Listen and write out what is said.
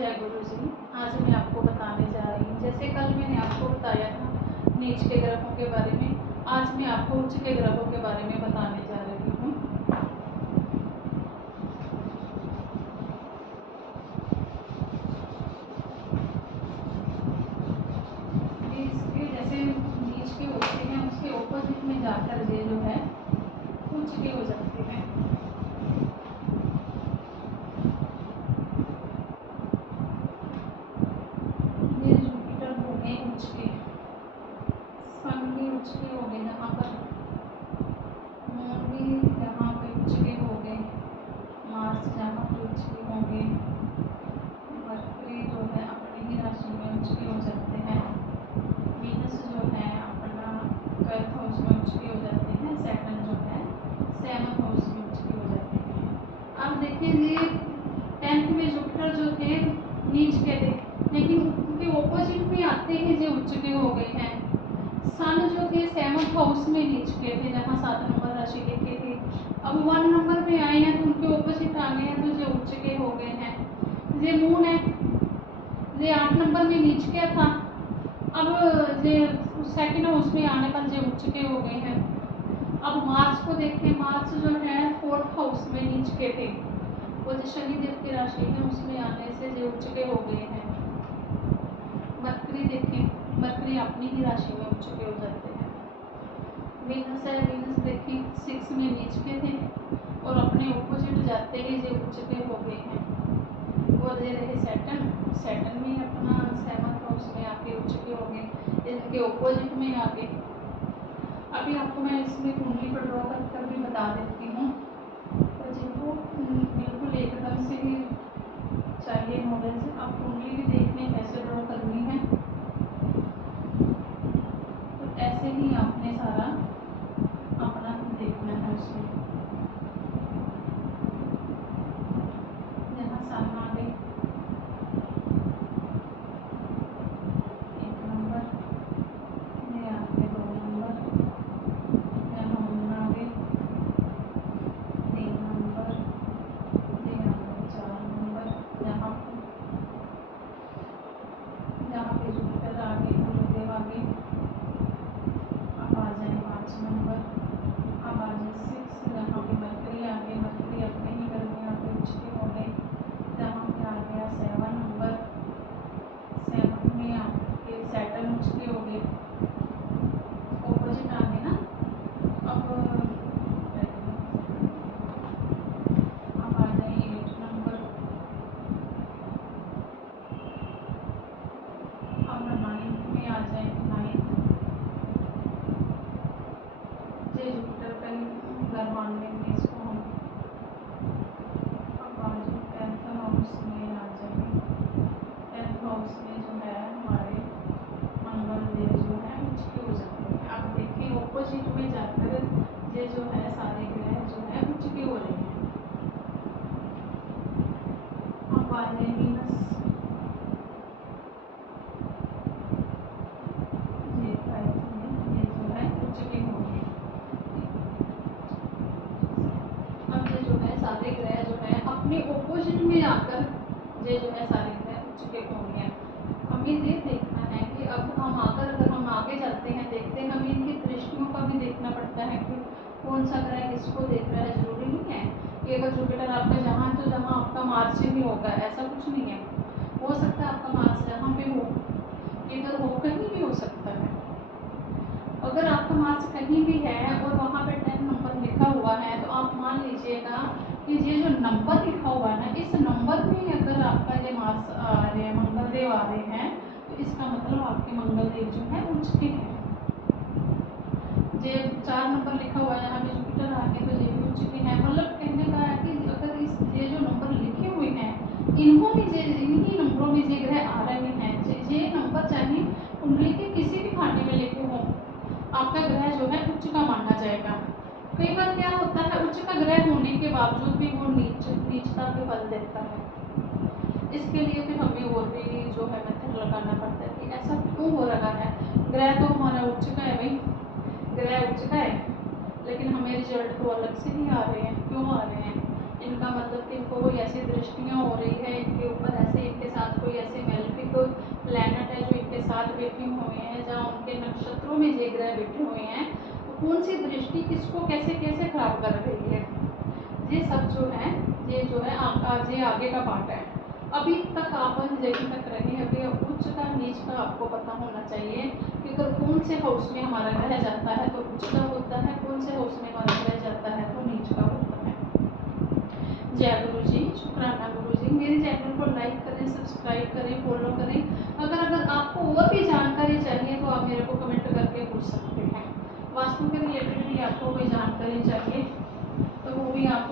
जय गुरु जी। आज मैं आपको बताने जा रही हूँ, जैसे कल मैंने आपको बताया था नीच के ग्रहों के बारे में, आज मैं आपको उच्च के ग्रहों के बारे में बताने जा रही हूँ। जैसे नीच के होते हैं उसके ऑपोजिट में जाकर ये जो है उच्च के हो जाते हैं। ये जुपिटर हो गए उच्च के, सन भी उच्च के हो गए, यहाँ पर मून भी यहाँ पे उच्च के हो गए, मार्स यहाँ पे उच्च के होंगे, मरकरी जो है अपनी ही राशि में उच्च के हो जाते हैं, वीनस जो है अपना 12th हाउस में उच्च के हो जाते हैं, सैटर्न जो है 7th हाउस में उच्च के हो जाते हैं। अब देखिए ये 10th में जुपिटर जो थे नीच के थे, लेकिन उनके ऑपोजिट में आते ही जो उच्च के हो गए हैं। सन जो थे 7th हाउस में नीच के थे, जहाँ 7 नंबर राशि लिखे थे, अब 1 नंबर पे आए हैं तो उनके ऑपोजिट आ गए हैं तो जो उच्च के हो गए हैं। ये मून है, ये 8 नंबर में नीच के था, अब ये 2nd हाउस में आने पर ये उच्च के हो गए हैं। अब मार्स को देखें, मार्स जो है 4th हाउस में नीच के थे, वो जो शनिदेव की राशि है उसमें आने से जो उच्च के हो गए हैं। मरकरी देखें, मरकरी अपनी ही राशि में उच्च के हो जाते हैं। वीनस है, वीनस देखें 6 में नीच के थे और अपने ऑपोजिट जाते ही जो उच्च के हो गए हैं। वो दे रहे सैटर्न, सैटर्न में अपना 7th हाउस में आके उच्च के हो गए, इनके ऑपोजिट में आके। अभी आपको मैं इसमें कुंडली पर ड्रॉ कर भी बता देती हूँ, तो जिनको बिल्कुल एकदम से ही चाहिए नॉलेज, आप कुंडली भी देख लें कैसे ड्रॉ करनी है, तो ऐसे ही आपने सारा अपना देखना है उसमें। यहाँ सामने आ गई 1 नंबर, ये आ गए 2 नंबर, यहाँ मून आ गए 3 नंबर, ये आ गए 4 नंबर, यहाँ पे जुपिटर आ गए, गुरुदेव आ गए। अब आ जाए 5 नंबर, अब आ जाए 6, यहाँ पे मरकरी आ गए, मरकरी अपने ही घर में आके उच्च के हो गए। यहाँ पे आ गया 7 नंबर, 7 में आपके सैटर्न उच्च के हो गए, ऑपोजिट आ गए ना। अब आ जाए 8 नंबर, अब 9th में आ जाए 9th, जे जुपिटर का घर मान लेंगे इसको हम। अब आ जाए 10th हाउस में आ जाए, 10th हाउस में जो है हमारे मंगल देव जो है उच्च के हो जाते हैं। आप देखिए ऑपोजिट में जाकर ये जो है सारे ग्रह जो है उच्च के हो रहे हैं। अब आ जाए वीनस, ये 5th में ये जो है उच्च के हो गए। अब ये जो है सारे ग्रह जो है अपने ऑपोजिट में आकर ये जो है सारे ग्रह उच्च के हो गए हैं। हमें ये देखना है कि अब हम अगर हम आगे चलते हैं, देखते हैं, हमें इनकी दृष्टियों का भी देखना पड़ता है कि कौन सा ग्रह किसको देख रहा है। जरूरी नहीं है कि अगर जुपिटर आपका जहाँ तो जहाँ आपका मार्स ही होगा, ऐसा कुछ नहीं है। हो सकता है आपका मार्स जहाँ पे हो, इधर हो, कहीं भी हो सकता है। अगर आपका मार्क्स कहीं भी है और वहाँ पे 10 नंबर लिखा हुआ है, तो आप मान लीजिएगा कि ये जो नंबर लिखा हुआ है ना, इस नंबर में अगर आपका ये मार्क्स आ रहे हैं, मंगल देव आ रहे हैं, तो इसका मतलब आपके मंगल देव जो है उच्च के हैं। ये 4 नंबर लिखा हुआ है, यहाँ पे जुपिटर आ गए तो ये भी उच्च के हैं। मतलब कहने का है कि अगर इस ये जो नंबर लिखे हुए हैं, इन्हीं नंबरों में ये ग्रह आ रहे हैं, ये नंबर चाहे कुंडली के किसी भी खाने में लिखे हों, आपका ग्रह जो है उच्च का माना जाएगा। कई बार क्या होता है, उच्च का ग्रह होने के बावजूद भी वो नीचता के फल देता है। इसके लिए फिर हमें और भी जो है मेथड लगाना पड़ता है कि ऐसा क्यों हो रहा है। ग्रह तो हमारा उच्च का है भाई, ग्रह उच्च का है, लेकिन हमें रिजल्ट तो अलग से ही आ रहे हैं, क्यों आ रहे हैं। इनका मतलब कि इनको कोई ऐसी दृष्टियाँ हो रही है, इनके ऊपर ऐसे, इनके साथ कोई ऐसे मेलेफिक प्लैनेट है जो इनके साथ बैठे हुए हैं, जहाँ उनके नक्षत्रों में ये ग्रह बैठे हुए हैं, तो कौन सी दृष्टि किसको कैसे कैसे खराब कर रही है, ये सब जो है, ये जो है आज ये आगे का पार्ट है। अभी तक आप जहीं तक रहे, अभी उच्च का नीच का आपको पता होना चाहिए कि अगर कौन से हाउस में हमारा ग्रह जाता है तो उच्च का होता है, कौन से हाउस में हमारा ग्रह जाता है तो नीच का होता है। जय गुरु जी, शुक्राना गुरु जी। मेरे चैनल को लाइक करें, सब्सक्राइब करें, फॉलो करें। अगर आपको और भी जानकारी चाहिए तो आप मेरे को कमेंट करके पूछ सकते हैं। वास्तु के रिलेटेड भी आपको कोई जानकारी चाहिए तो वो भी आप